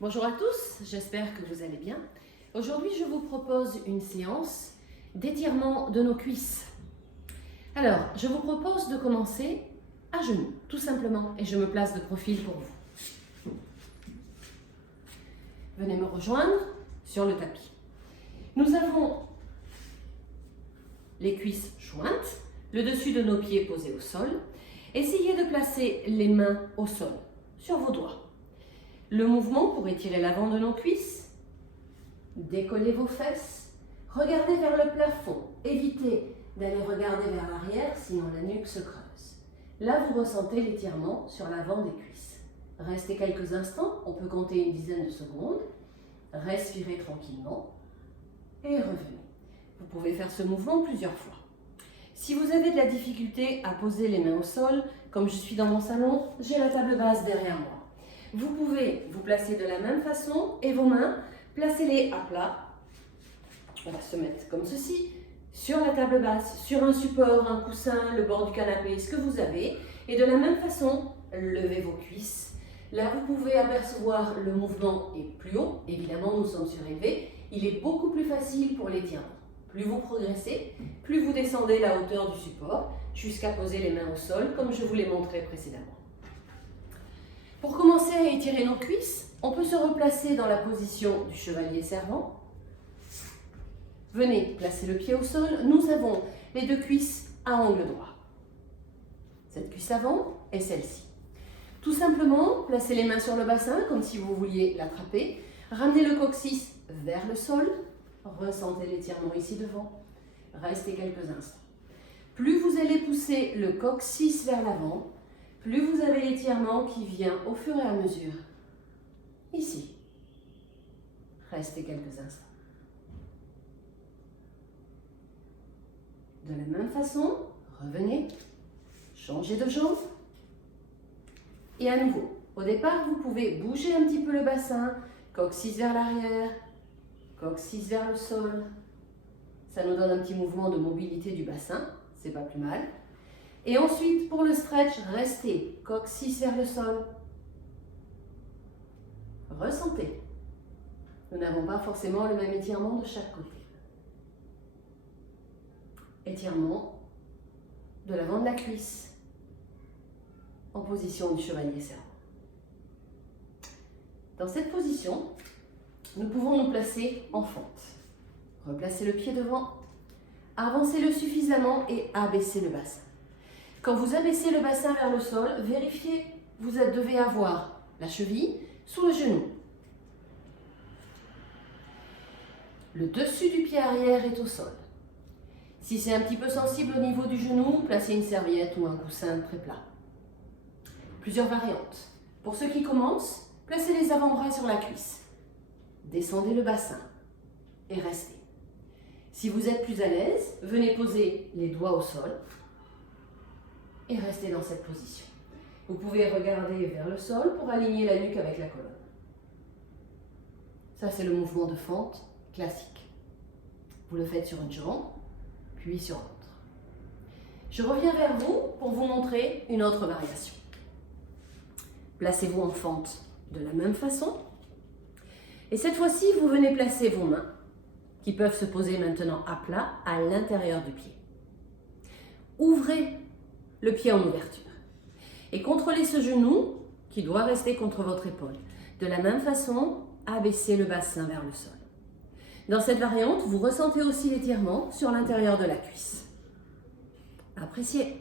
Bonjour à tous, j'espère que vous allez bien. Aujourd'hui, je vous propose une séance d'étirement de nos cuisses. Alors, je vous propose de commencer à genoux, tout simplement, et je me place de profil pour vous. Venez me rejoindre sur le tapis. Nous avons les cuisses jointes, le dessus de nos pieds posés au sol. Essayez de placer les mains au sol, sur vos doigts. Le mouvement pour étirer l'avant de nos cuisses. Décollez vos fesses. Regardez vers le plafond. Évitez d'aller regarder vers l'arrière, sinon la nuque se creuse. Là, vous ressentez l'étirement sur l'avant des cuisses. Restez quelques instants, on peut compter une dizaine de secondes. Respirez tranquillement et revenez. Vous pouvez faire ce mouvement plusieurs fois. Si vous avez de la difficulté à poser les mains au sol, comme je suis dans mon salon, j'ai la table basse derrière moi. Vous pouvez vous placer de la même façon et vos mains, placez-les à plat. On va se mettre comme ceci, sur la table basse, sur un support, un coussin, le bord du canapé, ce que vous avez. Et de la même façon, levez vos cuisses. Là, vous pouvez apercevoir le mouvement est plus haut. Évidemment, nous sommes surélevés. Il est beaucoup plus facile pour l'étirement. Plus vous progressez, plus vous descendez la hauteur du support jusqu'à poser les mains au sol, comme je vous l'ai montré précédemment. Pour commencer à étirer nos cuisses, on peut se replacer dans la position du chevalier servant. Venez placer le pied au sol. Nous avons les deux cuisses à angle droit. Cette cuisse avant et celle-ci. Tout simplement, placez les mains sur le bassin comme si vous vouliez l'attraper. Ramenez le coccyx vers le sol. Ressentez l'étirement ici devant. Restez quelques instants. Plus vous allez pousser le coccyx vers l'avant, plus vous avez l'étirement qui vient au fur et à mesure. Ici. Restez quelques instants. De la même façon, revenez, changez de jambe. Et à nouveau, au départ, vous pouvez bouger un petit peu le bassin, coccyx vers l'arrière, coccyx vers le sol. Ça nous donne un petit mouvement de mobilité du bassin, c'est pas plus mal. Et ensuite, pour le stretch, restez coccyx vers le sol. Ressentez. Nous n'avons pas forcément le même étirement de chaque côté. Étirement de l'avant de la cuisse en position du chevalier servant. Dans cette position, nous pouvons nous placer en fente. Replacez le pied devant, avancez-le suffisamment et abaissez le bassin. Quand vous abaissez le bassin vers le sol, vérifiez, vous devez avoir la cheville sous le genou. Le dessus du pied arrière est au sol. Si c'est un petit peu sensible au niveau du genou, placez une serviette ou un coussin très plat. Plusieurs variantes. Pour ceux qui commencent, placez les avant-bras sur la cuisse. Descendez le bassin et restez. Si vous êtes plus à l'aise, venez poser les doigts au sol et restez dans cette position. Vous pouvez regarder vers le sol pour aligner la nuque avec la colonne. Ça, c'est le mouvement de fente classique. Vous le faites sur une jambe, puis sur l'autre. Je reviens vers vous pour vous montrer une autre variation. Placez-vous en fente de la même façon. Et cette fois-ci, vous venez placer vos mains, qui peuvent se poser maintenant à plat, à l'intérieur du pied. Ouvrez le pied en ouverture. Et contrôlez ce genou qui doit rester contre votre épaule. De la même façon, abaissez le bassin vers le sol. Dans cette variante, vous ressentez aussi l'étirement sur l'intérieur de la cuisse. Appréciez.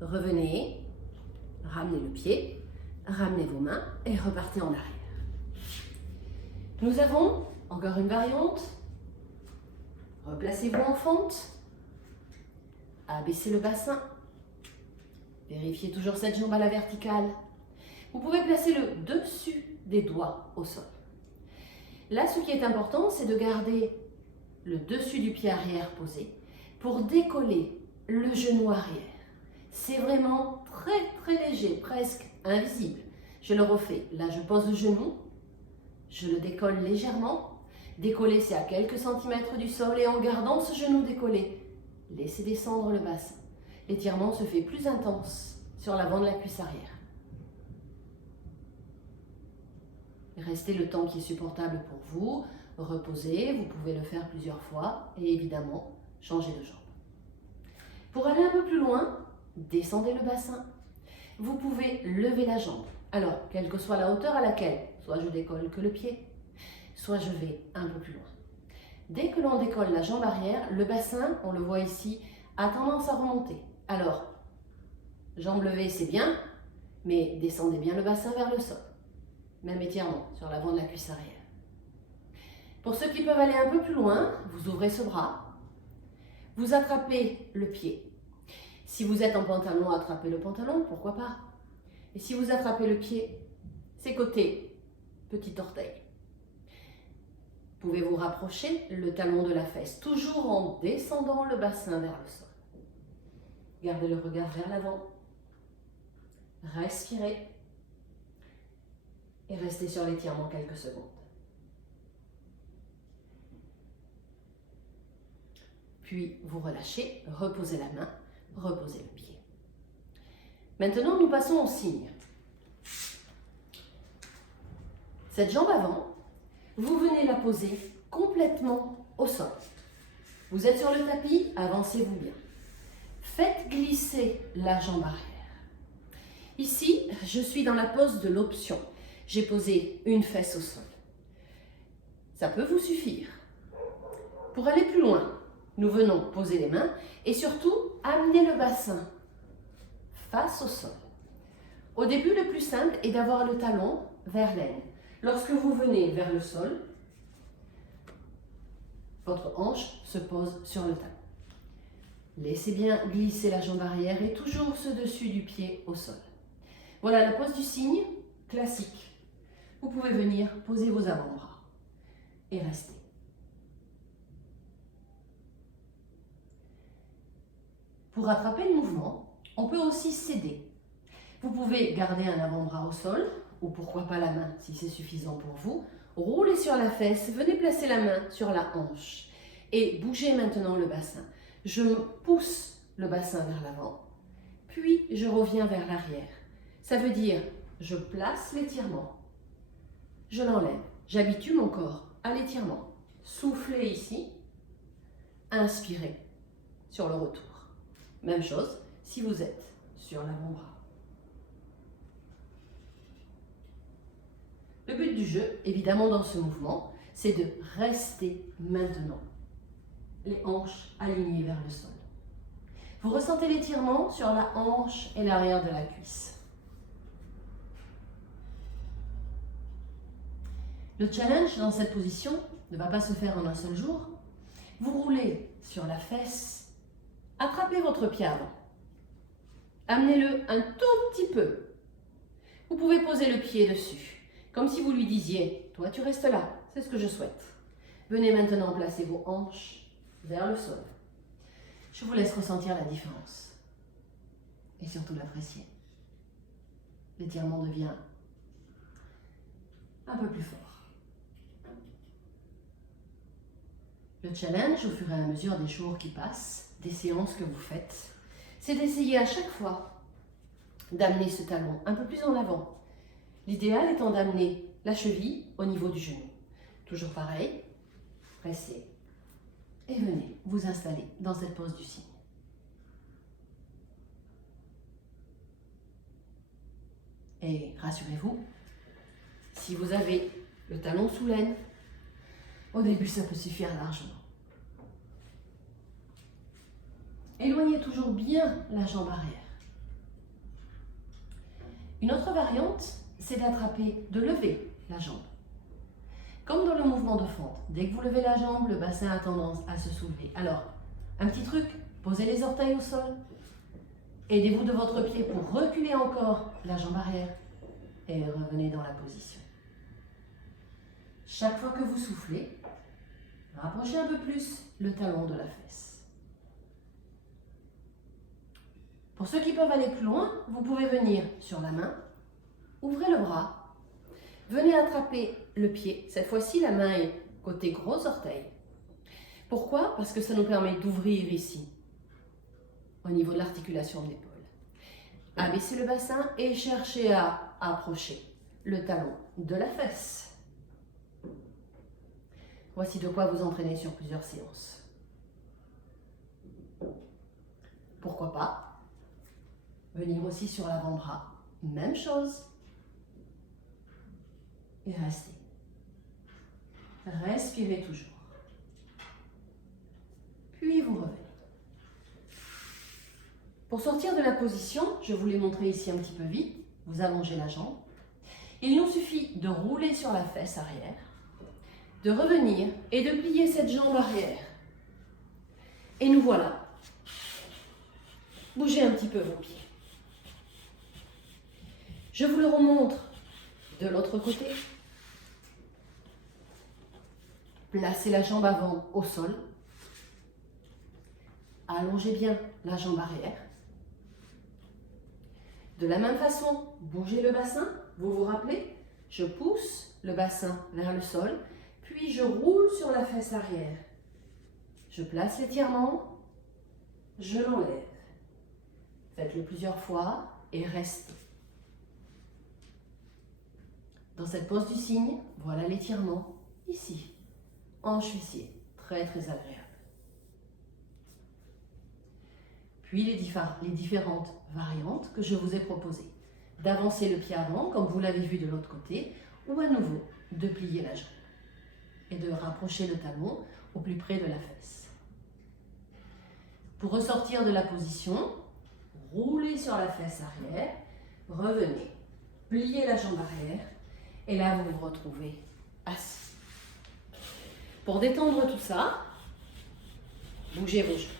Revenez, ramenez le pied, ramenez vos mains et repartez en arrière. Nous avons encore une variante. Replacez-vous en fente. Abaissez le bassin. Vérifiez toujours cette jambe à la verticale. Vous pouvez placer le dessus des doigts au sol. Là, ce qui est important, c'est de garder le dessus du pied arrière posé pour décoller le genou arrière. C'est vraiment très léger, presque invisible. Je le refais. Là, je pose le genou, je le décolle légèrement. Décoller, c'est à quelques centimètres du sol et en gardant ce genou décollé, laissez descendre le bassin. l'étirement se fait plus intense sur l'avant de la cuisse arrière. Restez le temps qui est supportable pour vous, reposez, vous pouvez le faire plusieurs fois et évidemment, changer de jambe. Pour aller un peu plus loin, descendez le bassin. Vous pouvez lever la jambe. Alors, quelle que soit la hauteur à laquelle, soit je décolle que le pied, soit je vais un peu plus loin. Dès que l'on décolle la jambe arrière, le bassin, on le voit ici, a tendance à remonter. Alors, jambe levée, c'est bien, mais descendez bien le bassin vers le sol. Même étirement sur l'avant de la cuisse arrière. Pour ceux qui peuvent aller un peu plus loin, vous ouvrez ce bras, vous attrapez le pied. Si vous êtes en pantalon, attrapez le pantalon, pourquoi pas. Et si vous attrapez le pied, c'est côté petit orteil. Vous pouvez vous rapprocher le talon de la fesse, toujours en descendant le bassin vers le sol. Gardez le regard vers l'avant. Respirez. Et restez sur l'étirement quelques secondes. Puis vous relâchez, reposez la main, reposez le pied. Maintenant, nous passons au signe. Cette jambe avant, vous venez la poser complètement au sol. Vous êtes sur le tapis, avancez-vous bien. Faites glisser la jambe arrière. Ici, je suis dans la pose de l'option. J'ai posé une fesse au sol. Ça peut vous suffire. Pour aller plus loin, nous venons poser les mains et surtout amener le bassin face au sol. Au début, le plus simple est d'avoir le talon vers l'aine. Lorsque vous venez vers le sol, votre hanche se pose sur le talon. Laissez bien glisser la jambe arrière et toujours ce dessus du pied au sol. Voilà la pose du cygne classique. Vous pouvez venir poser vos avant-bras et rester. Pour rattraper le mouvement, on peut aussi céder. Vous pouvez garder un avant-bras au sol, ou pourquoi pas la main si c'est suffisant pour vous. Roulez sur la fesse, venez placer la main sur la hanche et bougez maintenant le bassin. Je pousse le bassin vers l'avant, puis je reviens vers l'arrière. Ça veut dire, je place l'étirement. Je l'enlève. J'habitue mon corps à l'étirement. Soufflez ici. Inspirez sur le retour. Même chose si vous êtes sur l'avant-bras. Le but du jeu, évidemment dans ce mouvement, c'est de rester maintenant. Les hanches alignées vers le sol. Vous ressentez l'étirement sur la hanche et l'arrière de la cuisse. Le challenge dans cette position ne va pas se faire en un seul jour. Vous roulez sur la fesse, attrapez votre pied avant. Amenez-le un tout petit peu. Vous pouvez poser le pied dessus, comme si vous lui disiez « Toi, tu restes là, c'est ce que je souhaite. » Venez maintenant placer vos hanches vers le sol. Je vous laisse ressentir la différence et surtout l'apprécier. L'étirement devient un peu plus fort. Le challenge, au fur et à mesure des jours qui passent, des séances que vous faites, c'est d'essayer à chaque fois d'amener ce talon un peu plus en avant. L'idéal étant d'amener la cheville au niveau du genou. Toujours pareil, pressez et venez vous installer dans cette pose du cygne. Et rassurez-vous, si vous avez le talon sous l'aine, au début ça peut suffire largement. Éloignez toujours bien la jambe arrière. Une autre variante, c'est d'attraper, de lever la jambe. Comme dans le mouvement de fente, dès que vous levez la jambe, le bassin a tendance à se soulever. Alors, un petit truc, posez les orteils au sol. Aidez-vous de votre pied pour reculer encore la jambe arrière et revenez dans la position. Chaque fois que vous soufflez, rapprochez un peu plus le talon de la fesse. Pour ceux qui peuvent aller plus loin, vous pouvez venir sur la main, ouvrez le bras, venez attraper le pied. Cette fois-ci, la main est côté gros orteil. Pourquoi? Parce que ça nous permet d'ouvrir ici, au niveau de l'articulation de l'épaule. Abaissez le bassin et cherchez à approcher le talon de la fesse. Voici de quoi vous entraîner sur plusieurs séances. Pourquoi pas venir aussi sur l'avant-bras. Même chose. Et restez. Respirez toujours. Puis vous revenez. Pour sortir de la position, je vous l'ai montré ici un petit peu vite, vous allongez la jambe. Il nous suffit de rouler sur la fesse arrière, de revenir et de plier cette jambe arrière. Et nous voilà. Bougez un petit peu vos pieds. Je vous le remontre de l'autre côté. Placez la jambe avant au sol. Allongez bien la jambe arrière. De la même façon, bougez le bassin. Vous vous rappelez? Je pousse le bassin vers le sol, puis je roule sur la fesse arrière. Je place l'étirement, je l'enlève. Faites-le plusieurs fois et restez. Dans cette pose du cygne, voilà l'étirement, ici, hanche fessier, très très agréable. Puis les différentes variantes que je vous ai proposées. D'avancer le pied avant, comme vous l'avez vu de l'autre côté, ou à nouveau de plier la jambe et de rapprocher le talon au plus près de la fesse. Pour ressortir de la position, roulez sur la fesse arrière, revenez, pliez la jambe arrière, et là vous vous retrouvez assis. Pour détendre tout ça, bougez vos jambes.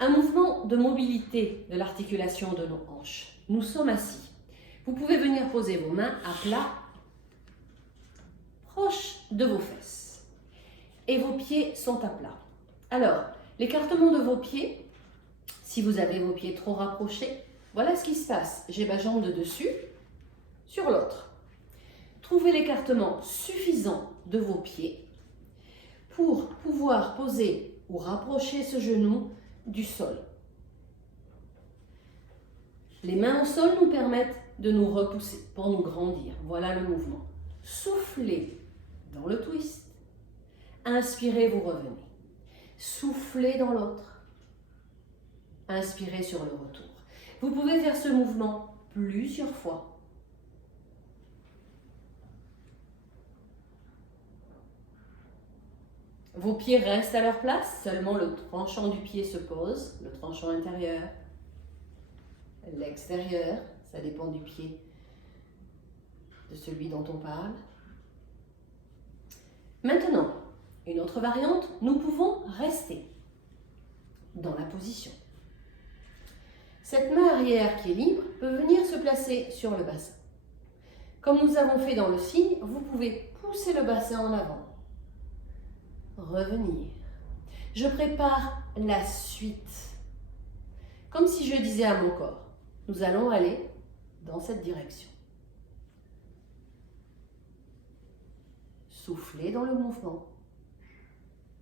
Un mouvement de mobilité de l'articulation de nos hanches. Nous sommes assis. Vous pouvez venir poser vos mains à plat, proche de vos fesses. Et vos pieds sont à plat. Alors, l'écartement de vos pieds, si vous avez vos pieds trop rapprochés, voilà ce qui se passe. J'ai ma jambe de dessus sur l'autre. Trouvez l'écartement suffisant de vos pieds pour pouvoir poser ou rapprocher ce genou du sol. Les mains au sol nous permettent de nous repousser pour nous grandir. Voilà le mouvement. Soufflez dans le twist. Inspirez, vous revenez. Soufflez dans l'autre. Inspirez sur le retour. Vous pouvez faire ce mouvement plusieurs fois. Vos pieds restent à leur place, seulement le tranchant du pied se pose, le tranchant intérieur, l'extérieur, ça dépend du pied, de celui dont on parle. Maintenant, une autre variante, nous pouvons rester dans la position. Cette main arrière qui est libre peut venir se placer sur le bassin. Comme nous avons fait dans le cygne, vous pouvez pousser le bassin en avant. Revenir. Je prépare la suite. Comme si je disais à mon corps, nous allons aller dans cette direction. Soufflez dans le mouvement.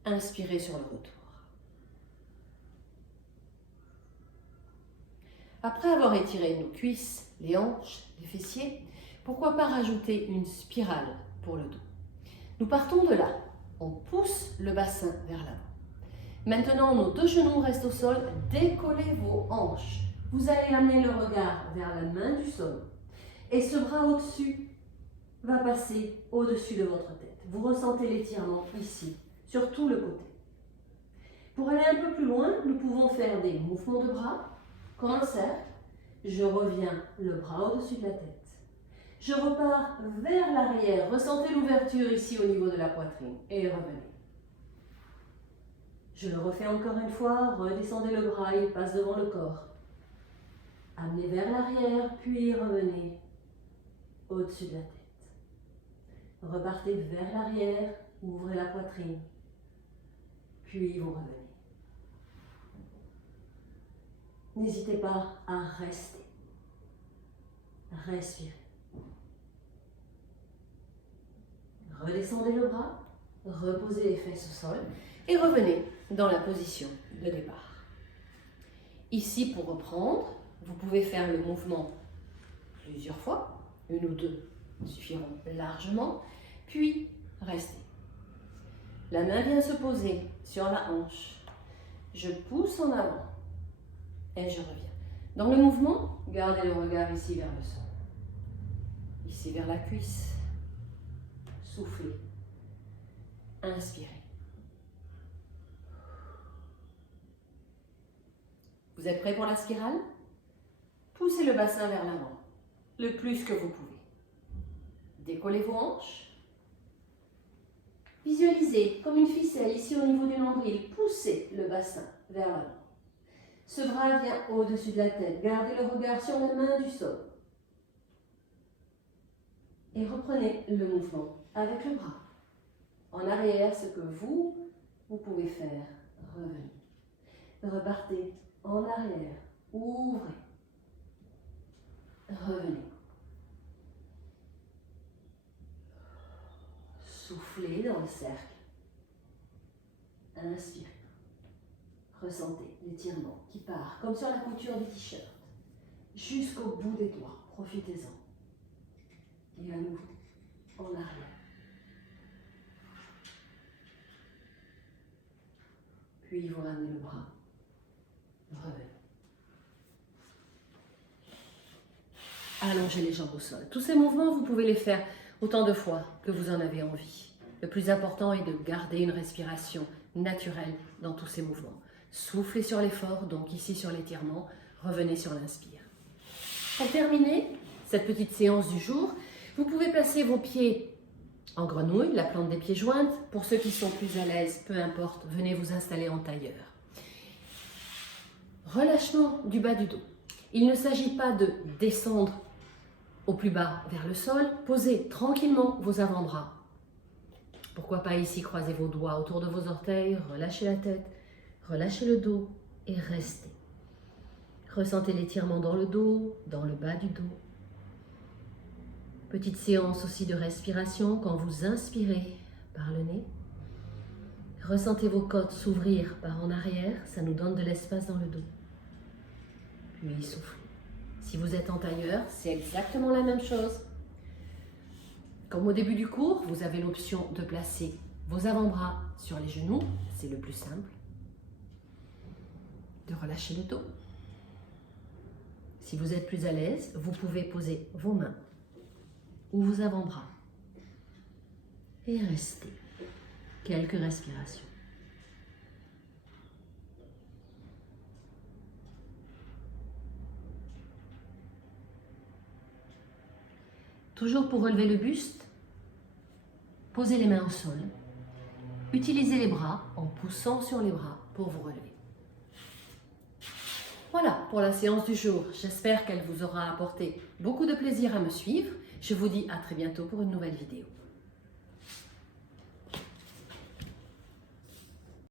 Inspirez sur le retour. Après avoir étiré nos cuisses, les hanches, les fessiers, pourquoi pas rajouter une spirale pour le dos? Nous partons de là. On pousse le bassin vers l'avant. Maintenant, nos deux genoux restent au sol. Décollez vos hanches. Vous allez amener le regard vers la main du sol. Et ce bras au-dessus va passer au-dessus de votre tête. Vous ressentez l'étirement ici, sur tout le côté. Pour aller un peu plus loin, nous pouvons faire des mouvements de bras, comme un cercle. Je reviens le bras au-dessus de la tête. Je repars vers l'arrière. Ressentez l'ouverture ici au niveau de la poitrine. Et revenez. Je le refais encore une fois. Redescendez le bras, il passe devant le corps. Amenez vers l'arrière, puis revenez au-dessus de la tête. Repartez vers l'arrière, ouvrez la poitrine. Puis vous revenez. N'hésitez pas à rester. Respirez. Redescendez le bras, reposez les fesses au sol et revenez dans la position de départ. Ici, pour reprendre, vous pouvez faire le mouvement plusieurs fois, une ou deux suffiront largement, puis restez. La main vient se poser sur la hanche. Je pousse en avant et je reviens. Dans le mouvement, gardez le regard ici vers le sol. Ici vers la cuisse. Soufflez. Inspirez. Vous êtes prêts pour la spirale? Poussez le bassin vers l'avant, le plus que vous pouvez. Décollez vos hanches. Visualisez comme une ficelle ici au niveau du nombril. Poussez le bassin vers l'avant. Ce bras vient au-dessus de la tête. Gardez le regard sur la main du sol. Et reprenez le mouvement avec le bras. En arrière, ce que vous pouvez faire. Revenez. Repartez en arrière. Ouvrez. Revenez. Soufflez dans le cercle. Inspirez. Ressentez l'étirement qui part, comme sur la couture du t-shirt, jusqu'au bout des doigts. Profitez-en. Et à nouveau, en arrière. Puis vous ramenez le bras. Revenez. Allongez les jambes au sol. Tous ces mouvements, vous pouvez les faire autant de fois que vous en avez envie. Le plus important est de garder une respiration naturelle dans tous ces mouvements. Soufflez sur l'effort, donc ici sur l'étirement, revenez sur l'inspire. Pour terminer cette petite séance du jour, vous pouvez placer vos pieds en grenouille, la plante des pieds jointe. Pour ceux qui sont plus à l'aise, peu importe, venez vous installer en tailleur. Relâchement du bas du dos. Il ne s'agit pas de descendre au plus bas vers le sol. Posez tranquillement vos avant-bras. Pourquoi pas ici croiser vos doigts autour de vos orteils, relâchez la tête, relâchez le dos et restez. Ressentez l'étirement dans le dos, dans le bas du dos. Petite séance aussi de respiration quand vous inspirez par le nez. Ressentez vos côtes s'ouvrir par en arrière, ça nous donne de l'espace dans le dos. Puis soufflez. Si vous êtes en tailleur, c'est exactement la même chose. Comme au début du cours, vous avez l'option de placer vos avant-bras sur les genoux, c'est le plus simple. De relâcher le dos. Si vous êtes plus à l'aise, vous pouvez poser vos mains ou vos avant-bras et rester quelques respirations. Toujours pour relever le buste, posez les mains au sol. Utilisez les bras en poussant sur les bras pour vous relever. Voilà pour la séance du jour. J'espère qu'elle vous aura apporté beaucoup de plaisir à me suivre. Je vous dis à très bientôt pour une nouvelle vidéo.